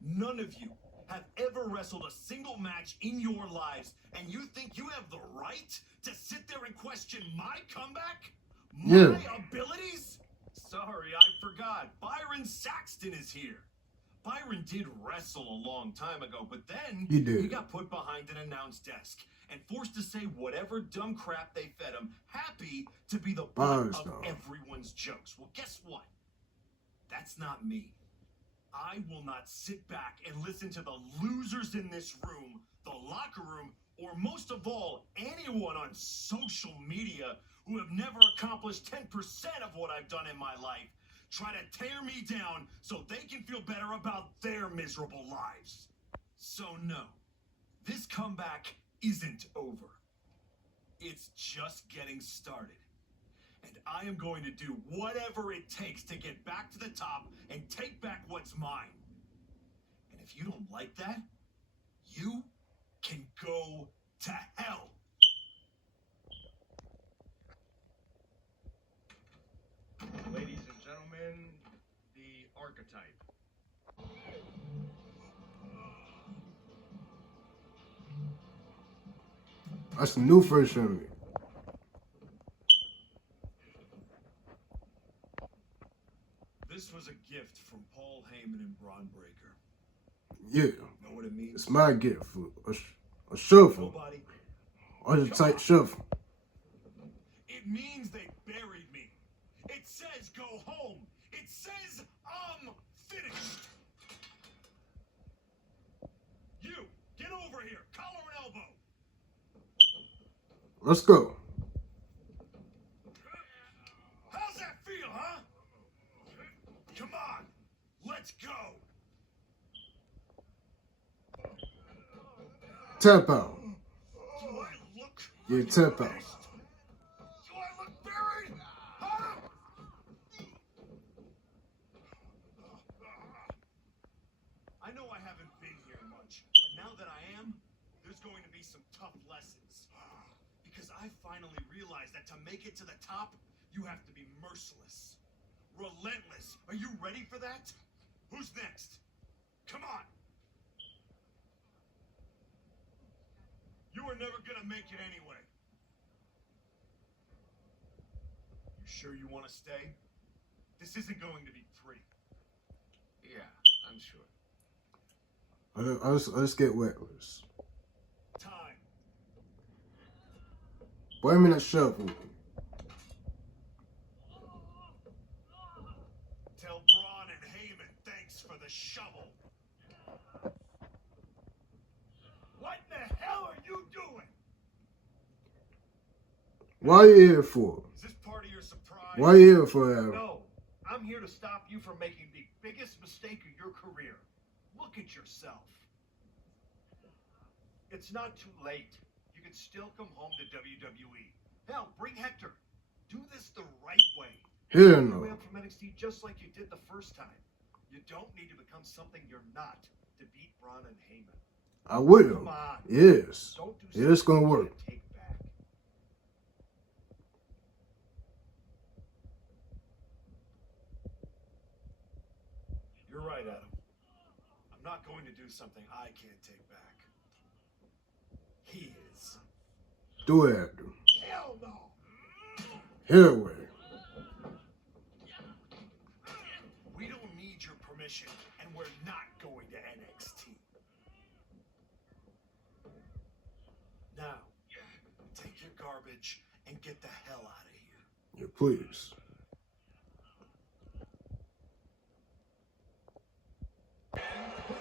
None of you have ever wrestled a single match in your lives, and you think you have the right to sit there and question my comeback? My abilities? Sorry, I forgot. Byron Saxton is here. Byron did wrestle a long time ago, but then he got put behind an announce desk and forced to say whatever dumb crap they fed him, happy to be the butt of everyone's jokes. Well, guess what? That's not me. I will not sit back and listen to the losers in this room, the locker room, or most of all, anyone on social media who have never accomplished 10% of what I've done in my life try to tear me down so they can feel better about their miserable lives. So no, this comeback isn't over. It's just getting started. And I am going to do whatever it takes to get back to the top and take back what's mine. And if you don't like that, you can go to hell. Ladies and gentlemen, the Archetype. That's the new version of me. This was a gift from Paul Heyman and Braun Breaker. Yeah. Know what it means? It's my gift. A shuffle. Nobody. Archetype shuffle. It means they buried me. It says go home. It says I'm finished. You, get over here. Collar and elbow. Let's go. How's that feel, huh? Come on. Let's go. Tap out. Do I look Yeah, tap out. finished? Do I look buried? Huh? I know I haven't been here much, but now that I am, there's going to be some tough lessons. Because I finally realized that to make it to the top, you have to be merciless. Relentless. Are you ready for that? Who's next? Come on. You were never gonna make it anyway. You sure you want to stay? This isn't going to be pretty. Yeah, I'm sure. Let's get reckless. Time. Boy, I'm in a shuffle. Tell Braun and Heyman thanks for the shovel. What in the hell are you doing? Why are you here for? Is this part of your surprise? Why are you here for, Adam? No, I'm here to stop you from making the biggest mistake of your career. Look at yourself. It's not too late. You can still come home to WWE. Hell, bring Hector. Do this the right way. Hell Come no. around from NXT just like you did the first time. You don't need to become something you're not to beat Braun and Heyman. I will. Come on. Yes. Don't do Yeah, it's something gonna you work. can't take back. You're right, Adam. I'm not going to do something I can't take back. He is. Do it, Adam. Hell no! Hell way. We don't need your permission, and we're not going to NXT. Now, take your garbage and get the hell out of here. Yeah, please. Who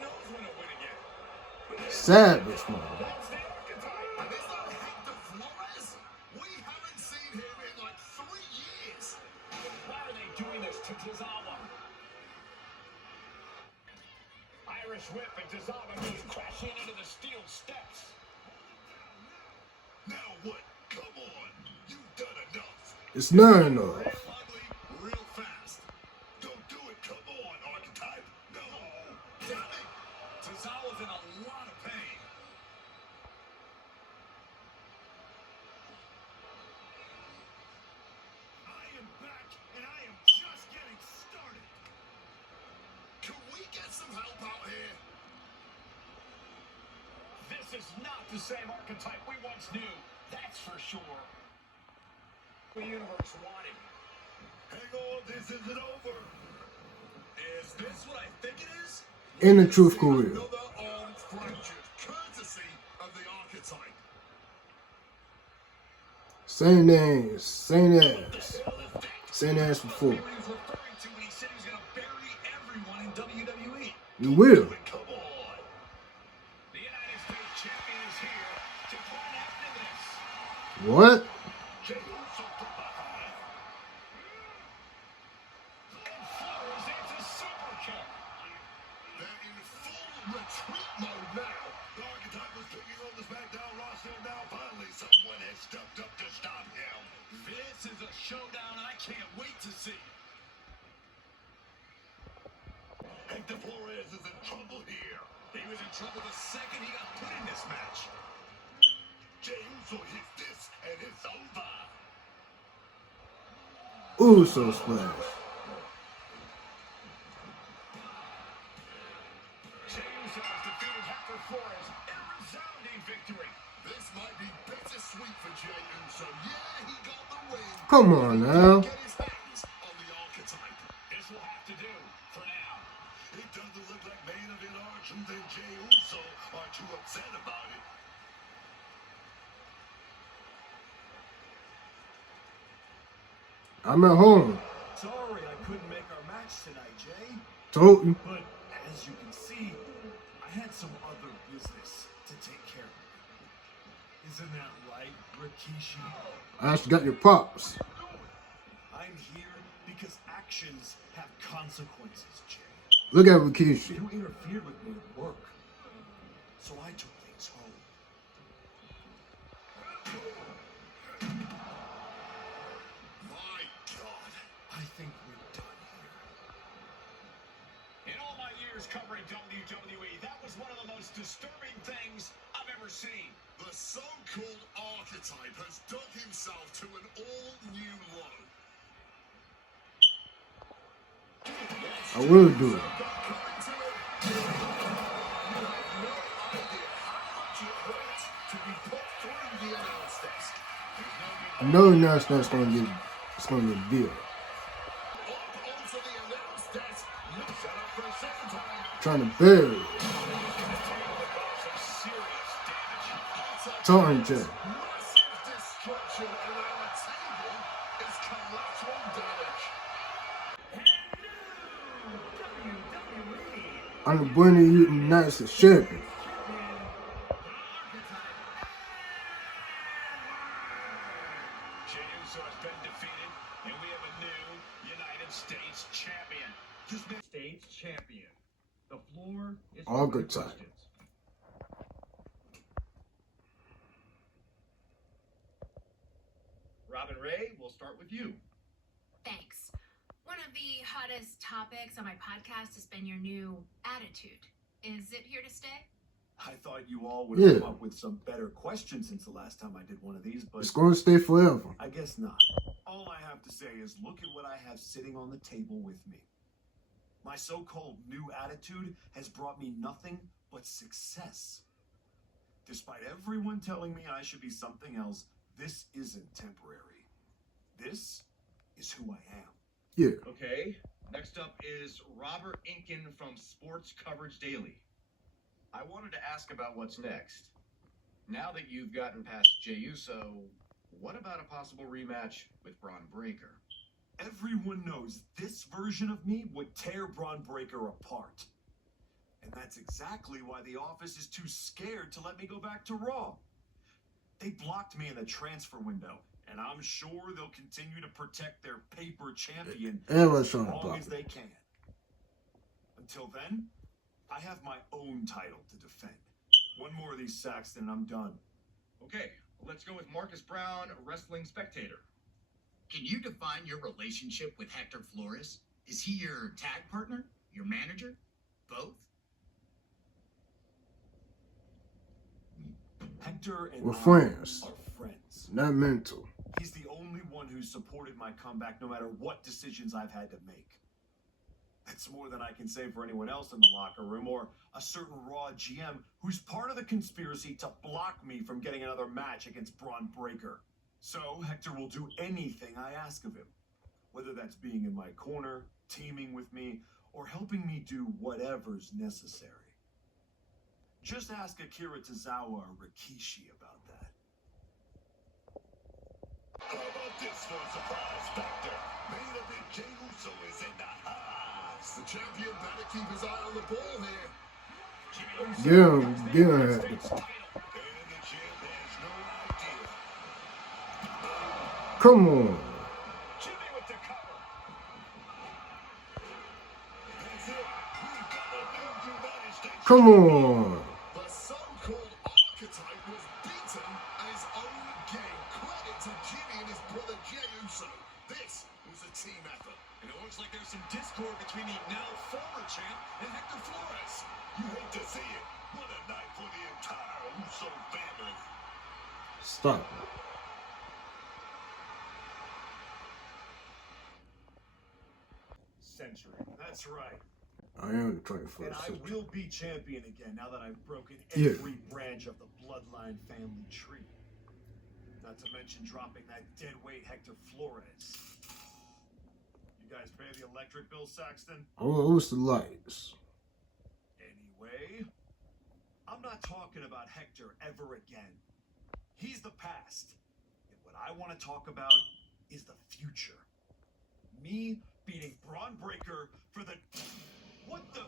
knows when it'll win again? Savage, man. That's the Archetype. And is that Hector Flores? We haven't seen him in like 3 years. Why are they doing this to Tozawa? Irish whip and Tozawa goes crashing into the steel steps. Now what? Come on. You've done enough. It's not enough. Ugly, real fast. Don't do it. Come on, Archetype. No. Damn it. Tozawa's in a lot of pain. I am back, and I am just getting started. Can we get some help out here? is not the same archetype we once knew. That's for sure. The universe wanted. Hang on, this isn't over. Is this what I think it is? In the Truth Career. Another arm fractured, courtesy of the archetype. Same names, same ass. Same ass before. He was referring to when he said he was going to bury everyone in WWE. You will. Come on. The United States champion is here to put an end to this. What? Jey Uso from behind. And Flores is a super kick. They're in full retreat mode now. The archetype was picking on the SmackDown roster. Now finally someone has stepped up to stop him. This is a showdown I can't wait to see. Hector Flores is in trouble here. He was in trouble the second he got put in this match. Jey Uso hits this and it's over. Uso splash. Jey Uso has defeated Hector Flores in a resounding victory. This might be bittersweet for Jey Uso. Yeah, he got the win. Come on now. Get his hands on the archetype. This will have to do for now. It doesn't look like main event R-Truth and Jey Uso are too upset about it. I'm at home. Sorry I couldn't make our match tonight, Jay. Told you. But as you can see, I had some other business to take care of. Isn't that right, Rikishi? I actually got your props. I'm here because actions have consequences, Jay. Look at Rikishi. You interfered with me at work, so I took things home. My God. I think we're done here. In all my years covering WWE, that was one of the most disturbing things I've ever seen. The so-called archetype has dug himself to an all-new low. I will do it. Coming to it. You have no idea how much it hurts to be put through the announce desk. I know now it's gonna get deal. Up onto the announce desk. No setup for a second time. Trying to bury it. Some serious damage. Taunting check. Massive destruction, and our table is collateral damage. I'm the Bunny United States champion. Jey Uso has been defeated, and we have a new United States champion. States champion. The floor is All open good to time. questions. Robin Ray, we'll start with you. Thanks. One of the hottest topics on my podcast has been your new attitude. Is it here to stay? I thought you all would have Yeah. come up with some better questions since the last time I did one of these, but It's gonna stay forever. I guess not. All I have to say is look at what I have sitting on the table with me. My so-called new attitude has brought me nothing but success. Despite everyone telling me I should be something else, this isn't temporary. This is who I am. Yeah. Okay. Next up is Robert Inkin from Sports Coverage Daily. I wanted to ask about what's next. Now that you've gotten past Jey Uso, what about a possible rematch with Braun Breaker? Everyone knows this version of me would tear Braun Breaker apart. And that's exactly why the office is too scared to let me go back to Raw. They blocked me in the transfer window, and I'm sure they'll continue to protect their paper champion Everyone's as trying to long block as it. they can. Until then, I have my own title to defend. One more of these sacks and I'm done. Okay, let's go with Marcus Brown, Wrestling Spectator. Can you define your relationship with Hector Flores? Is he your tag partner? Your manager? Both? Hector and We're I friends. are friends. Not mental. He's the only one who's supported my comeback no matter what decisions I've had to make. That's more than I can say for anyone else in the locker room, or a certain Raw GM who's part of the conspiracy to block me from getting another match against Braun Breaker. So Hector will do anything I ask of him, whether that's being in my corner, teaming with me, or helping me do whatever's necessary. Just ask Akira Tozawa or Rikishi about that. How about this for a surprise factor? Main event, Jey Uso is in the house. The champion better keep his eye on the ball here. Yeah, yeah. And the champ has no idea. Come on. Jimmy with the cover. That's it. We've got a new United States. Come on. The so-called archetype was beaten at his own game. Credit to Jimmy and his brother Jey Uso. This was a team effort. And it looks like there's some discord between the now former champ and Hector Flores. You hate to see it. What a night for the entire Uso family. Stop. Century. That's right. I am the And 21st I century. will be champion again now that I've broken Yeah. every branch of the bloodline family tree. Not to mention dropping that dead weight Hector Flores. You guys pay the electric bill, Saxton? Oh, what's the lights? Anyway, I'm not talking about Hector ever again. He's the past. And what I want to talk about is the future. Me beating Braun Breaker for the... What the...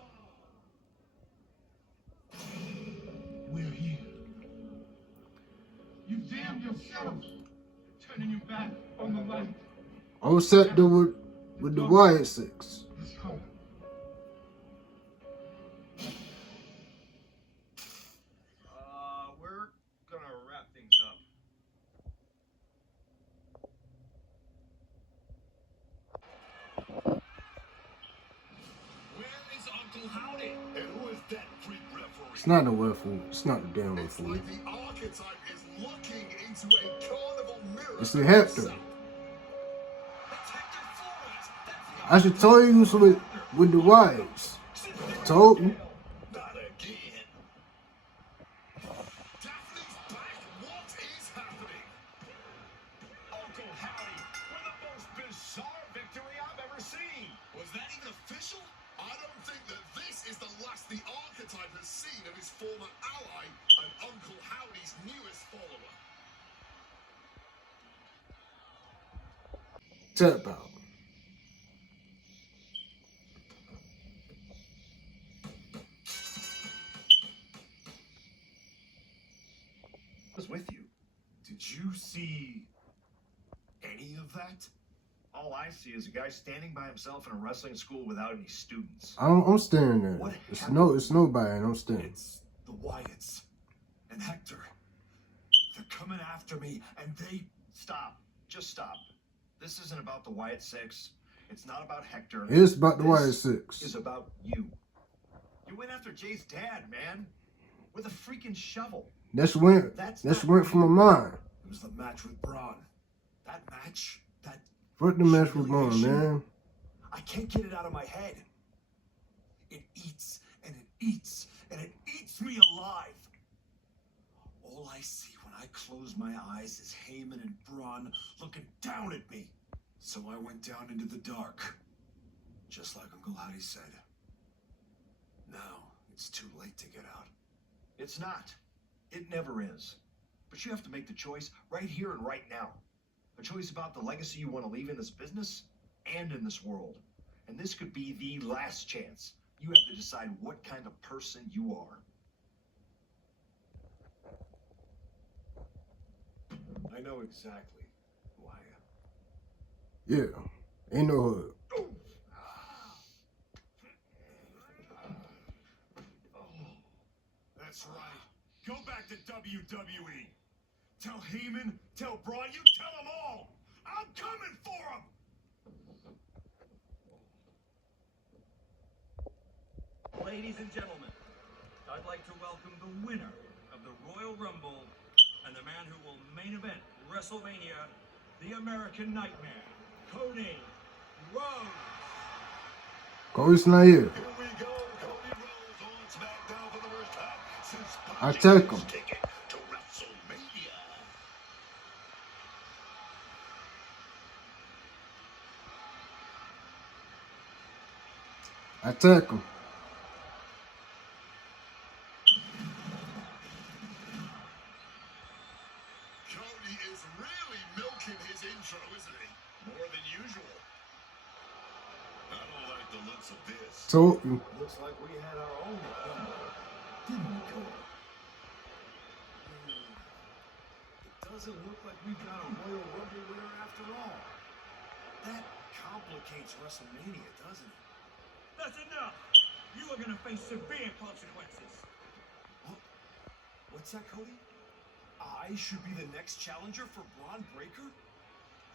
We're here. You damned yourself, turning your back on the light. I was set there with the Wyatt Six. It's coming. We're gonna wrap things up. Where is Uncle Howdy? And who is that freak referee? It's not the referee. It's not the damn It's referee. like the archetype is looking into a carnival mirror. It's the Hector. That's Hector Flores. That's I should tell you with the Wyatts. Told you. Not again. Daphne's back. What is happening? Uncle Howdy with the most bizarre victory I've ever seen. Was that even official? I don't think that this is the last the archetype has seen of his former ally and Uncle Howdy's newest follower. Tap out. I was with you. Did you see any of that? All I see is a guy standing by himself in a wrestling school without any students. I'm standing there. What It's happened? it's nobody, and I'm standing. It's the Wyatts and Hector. They're coming after me, and they... Stop. Just stop. This isn't about the Wyatt Six. It's not about Hector. It's about the This Wyatt Six. is about you. You went after Jay's dad, man. With a freaking shovel. That's went from my mind. It was the match with Braun. That match, that... Fuck the match with Braun, man. I can't get it out of my head. It eats, and it eats, and it eats me alive. All I see when I close my eyes is Heyman and Braun looking down at me. So I went down into the dark, just like Uncle Howdy said. Now it's too late to get out. It's not. It never is. But you have to make the choice right here and right now. A choice about the legacy you want to leave in this business and in this world. And this could be the last chance. You have to decide what kind of person you are. I know exactly who I am. Yeah. Ain't no hood. That's right. Go back to WWE. Tell Heyman, tell Braun, you tell them all. I'm coming for them. Ladies and gentlemen, I'd like to welcome the winner of the Royal Rumble and the man who will main event WrestleMania, the American Nightmare, Cody Rhodes. Cody's not here. Here we go. Cody Rhodes on SmackDown for the first time since I punching take his him. ticket to WrestleMania. Attack him. Cody is really milking his intro, isn't he? More than usual. I don't like the looks of this. Told you. Looks like we had our own Rumble, didn't we, Cody? It doesn't look like we've got a Royal Rumble winner after all. That complicates WrestleMania, doesn't it? That's enough! You are gonna face severe consequences. What's that, Cody? I should be the next challenger for Braun Breaker?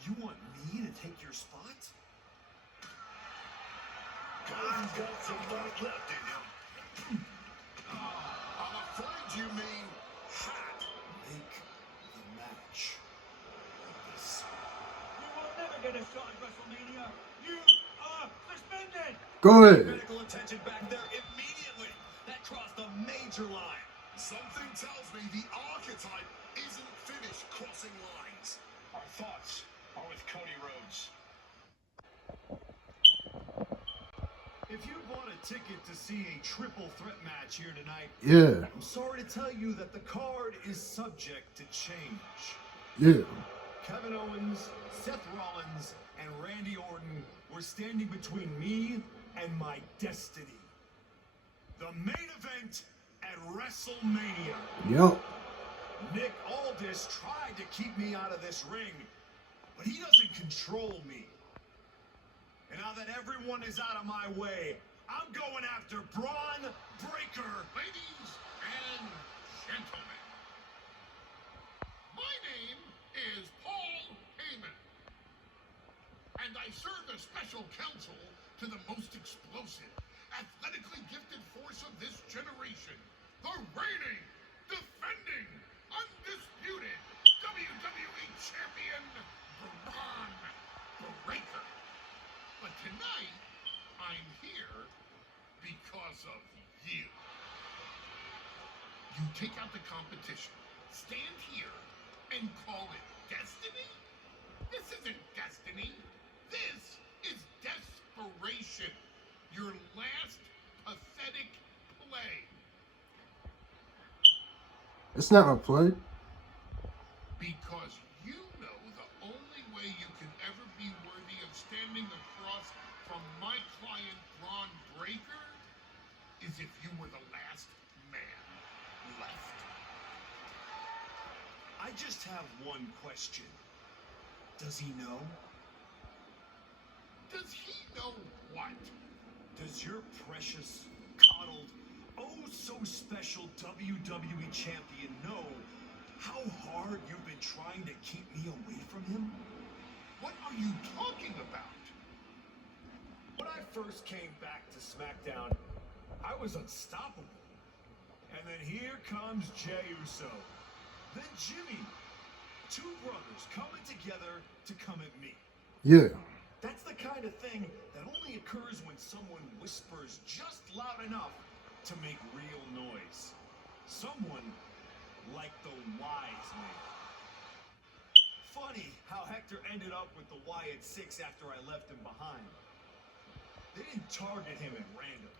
You want me to take your spot? Cody's got some fight left in him. I'm afraid you mean hot. Make the match like this. You will never get a shot at WrestleMania. You are suspended! Go ahead. Medical attention back there immediately. That crossed a major line. Something tells me the archetype isn't finished crossing lines. Our thoughts are with Cody Rhodes. If you bought a ticket to see a triple threat match here tonight, Yeah. I'm sorry to tell you that the card is subject to change. Yeah. Kevin Owens, Seth Rollins, and Randy Orton were standing between me and my destiny. The main event at WrestleMania. Yup. Nick Aldis tried to keep me out of this ring, but he doesn't control me. And now that everyone is out of my way, I'm going after Braun Breaker. Ladies and gentlemen, my name is Paul Heyman, and I serve as special counsel to the most explosive, athletically gifted force of this generation, the reigning, defending, undisputed WWE Champion, Braun Breaker. But tonight, I'm here because of you. You take out the competition, stand here, and call it destiny? This isn't destiny. This is desperation. Your last pathetic play. It's not my play. Because you know the only way you can ever be worthy of standing across from my client, Braun Breaker, is if you were the last man left. I just have one question. Does he know? Does he know what? Does your precious, coddled, oh so special WWE champion know how hard you've been trying to keep me away from him? What are you talking about? When I first came back to SmackDown, I was unstoppable. And then here comes Jey Uso. Then Jimmy. Two brothers coming together to come at me. Yeah. That's the kind of thing that only occurs when someone whispers just loud enough to make real noise. Someone like the Wise Man. Funny how Hector ended up with the Wyatt Six after I left him behind. They didn't target him at random.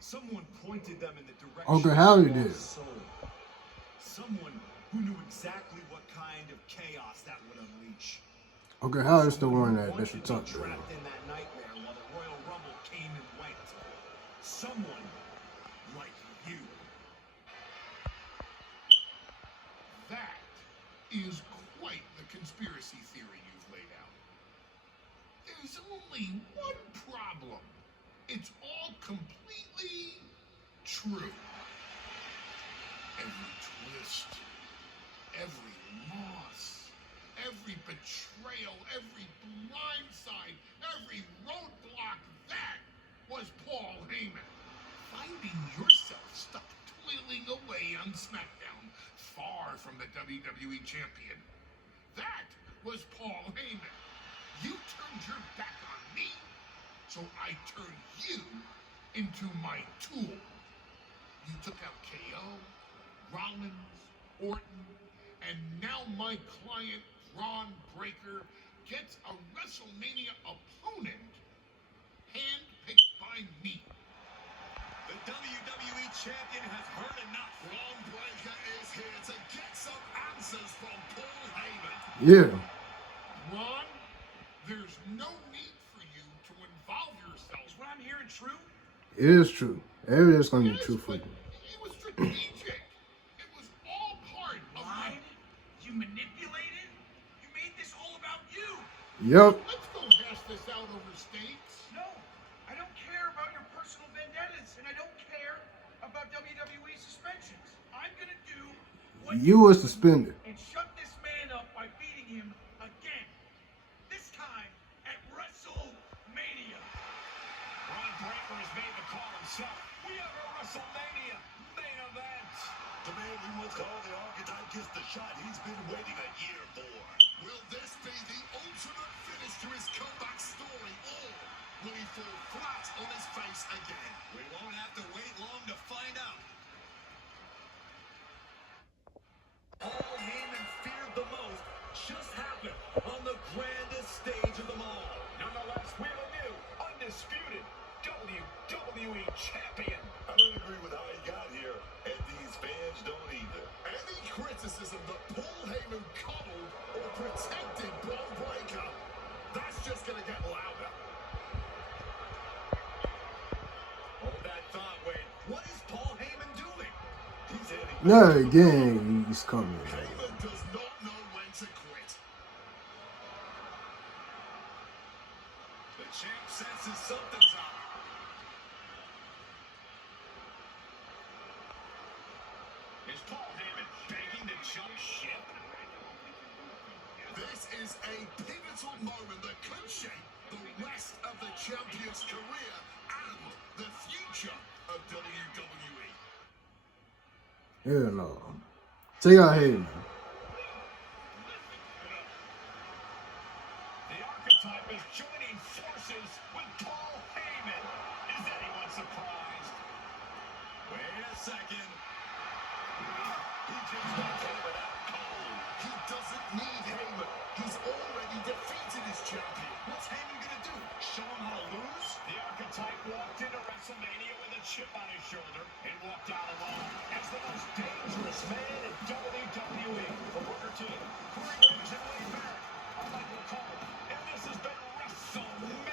Someone pointed them in the direction Uncle Howdy of did. his soul. Someone who knew exactly what kind of chaos that would unleash. Okay, how is the one that Someone should who talk wanted to be him? trapped in that nightmare while the Royal Rumble came and went. Someone like you. That is quite the conspiracy theory you've laid out. There's only one problem. It's all completely true. Every twist, every loss, every betrayal, every blindside, every roadblock, that was Paul Heyman. Finding yourself stuck toiling away on SmackDown, far from the WWE Champion. That was Paul Heyman. You turned your back on me, So I turned you into my tool. You took out KO, Rollins, Orton, and now my client, Braun Breaker, gets a WrestleMania opponent handpicked by me. The WWE champion has heard enough. Braun Breaker is here to get some answers from Paul Heyman. Yeah. Braun, there's no need for you to involve yourselves. Is what I'm hearing true? It is true. Everything's gonna be Yes, true for but you. it was strategic. It was all part of my... Lied? You manipulated? You made this all about you. Yep. Let's go hash this out over steaks. No, I don't care about your personal vendettas, and I don't care about WWE suspensions. I'm gonna do what You were suspended. and shut this man up by beating him again. This time at WrestleMania. Braun Breaker has made the call himself. We have a WrestleMania main event. The man we once called the archetype gets the shot he's been waiting a year for. Will this be the ultimate finish to his comeback story, or will he fall flat on his face again? We won't have to wait long to find out. All Heyman feared the most just happened on the grandest stage of them all. Nonetheless, we have a new, undisputed WWE champion. I don't agree with how he got here, and these fans don't either. Any criticism that Paul Heyman coddled or protected Braun Breaker, that's just gonna get louder. Hold that thought, Wade. What is Paul Heyman doing? He's heading Not again. He's coming. Heyman does not know when to quit. The champ senses something's up. Is Paul Heyman begging to jump ship? This is a pivotal moment that could shape the rest of the champion's career and the future of WWE. Hell no. Take out Heyman. The archetype is joining forces with Paul Heyman. Is anyone surprised? Wait a second. He just knocked Heyman out cold. He doesn't need Heyman. He's already defeated his champion. What's Heyman gonna do? Show him how to lose? The archetype walked into WrestleMania with a chip on his shoulder and walked out alone as the most dangerous man in WWE. For Booker T, Corey Graves, and Wade Barrett, I'm Michael Cole, and this has been WrestleMania.